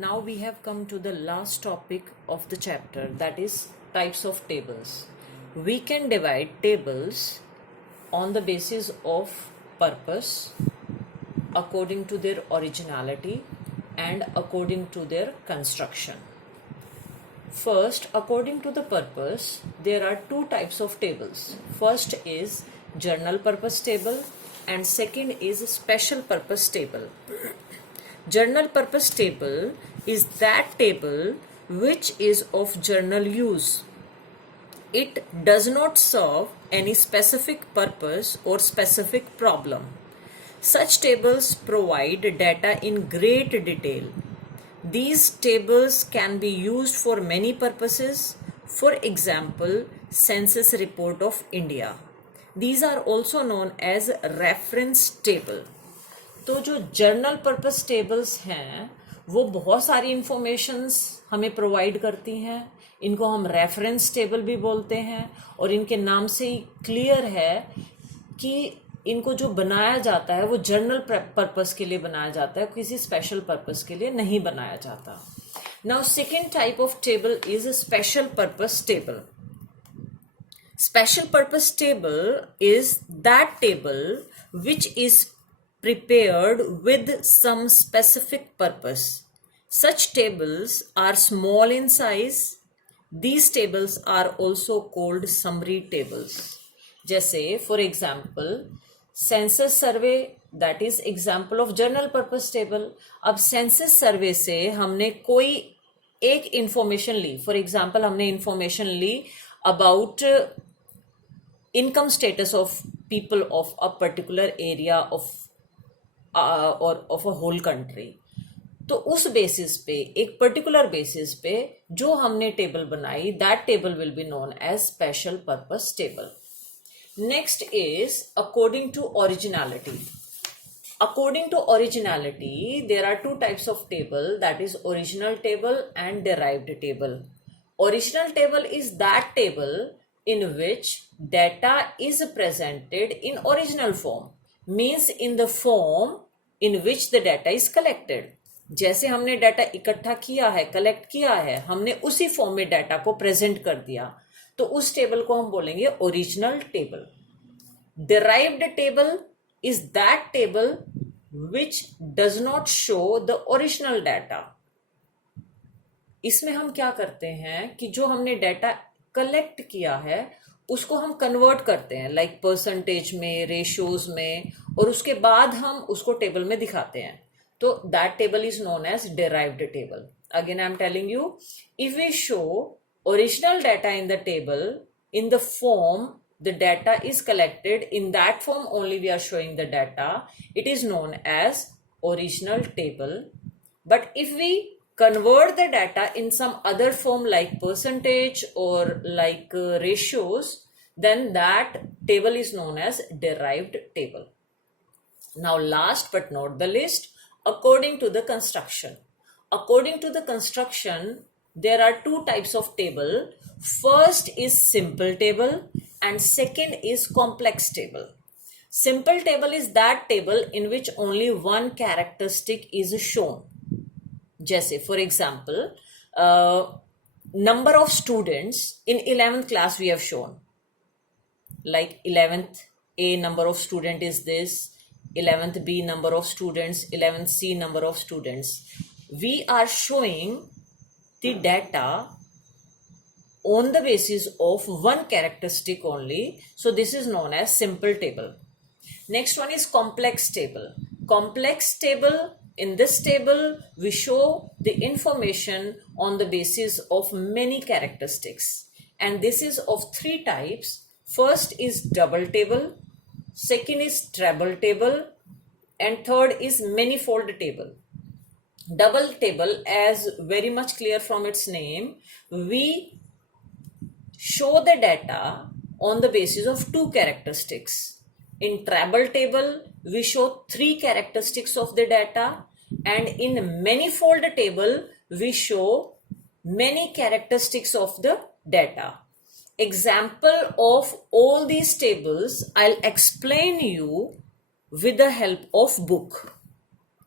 Now we have come to the last topic of the chapter, that is types of tables. We can divide tables on the basis of purpose, according to their originality and according to their construction. First, according to the purpose, there are two types of tables. First is general purpose table and second is special purpose table. General purpose table is that table which is of general use. It does not serve any specific purpose or specific problem. Such tables provide data in great detail. These tables can be used for many purposes. For example, Census Report of India. These are also known as reference table. तो जो journal purpose tables हैं वो बहुत सारी informations हमें provide करती हैं. इनको हम रेफरेंस टेबल भी बोलते हैं और इनके नाम से ही क्लियर है कि इनको जो बनाया जाता है वो जर्नल पर्पस के लिए बनाया जाता है, किसी स्पेशल पर्पस के लिए नहीं बनाया जाता. Now second type of table is special purpose table. Special purpose table is that table which is prepared with some specific purpose. Such tables are small in size. These tables are also called summary tables. जैसे for example census survey, that is example of general purpose table. अब census survey से हमने कोई एक information Lee, for example हमने information Lee about income status of people of a particular area of or of a whole country. तो उस basis पे, एक पर्टिकुलर बेसिस पे जो हमने टेबल बनाई, that table will be known as special purpose table. Next is according to originality. According to originality, there are two types of table, that is original table and derived table. Original table is that table in which data is presented in original form, means in the form in which the data is collected. जैसे हमने data इकट्ठा किया है, collect किया है, हमने उसी form में डाटा को प्रेजेंट कर दिया, तो उस टेबल को हम बोलेंगे original table. Derived table is that table which does not show the original data. इसमें हम क्या करते हैं कि जो हमने डाटा कलेक्ट किया है उसको हम कन्वर्ट करते हैं, लाइक परसेंटेज में, रेशियोज में, और उसके बाद हम उसको टेबल में दिखाते हैं. तो that table is known as derived table. Again I am telling you, if we show original data in the table in the form the data is collected, in that form only we are showing the data, it is known as original table. But if we convert the data in some other form like percentage or like ratios, then that table is known as derived table. Now last but not the least, according to the construction. According to the construction, there are two types of table. First is simple table and second is complex table. Simple table is that table in which only one characteristic is shown. जैसे for example, number of students in 11th class we have shown. Like 11th A number of student is this, 11th B number of students, 11th C number of students. We are showing the data on the basis of one characteristic only. So this is known as simple table. Next one is complex table. Complex table, in this table we show the information on the basis of many characteristics, and this is of three types. First is double table, second is treble table, and third is manifold table. Double table, as very much clear from its name, we show the data on the basis of two characteristics. In treble table, we show three characteristics of the data, and in manifold table, we show many characteristics of the data. Example of all these tables, I'll explain you with the help of book.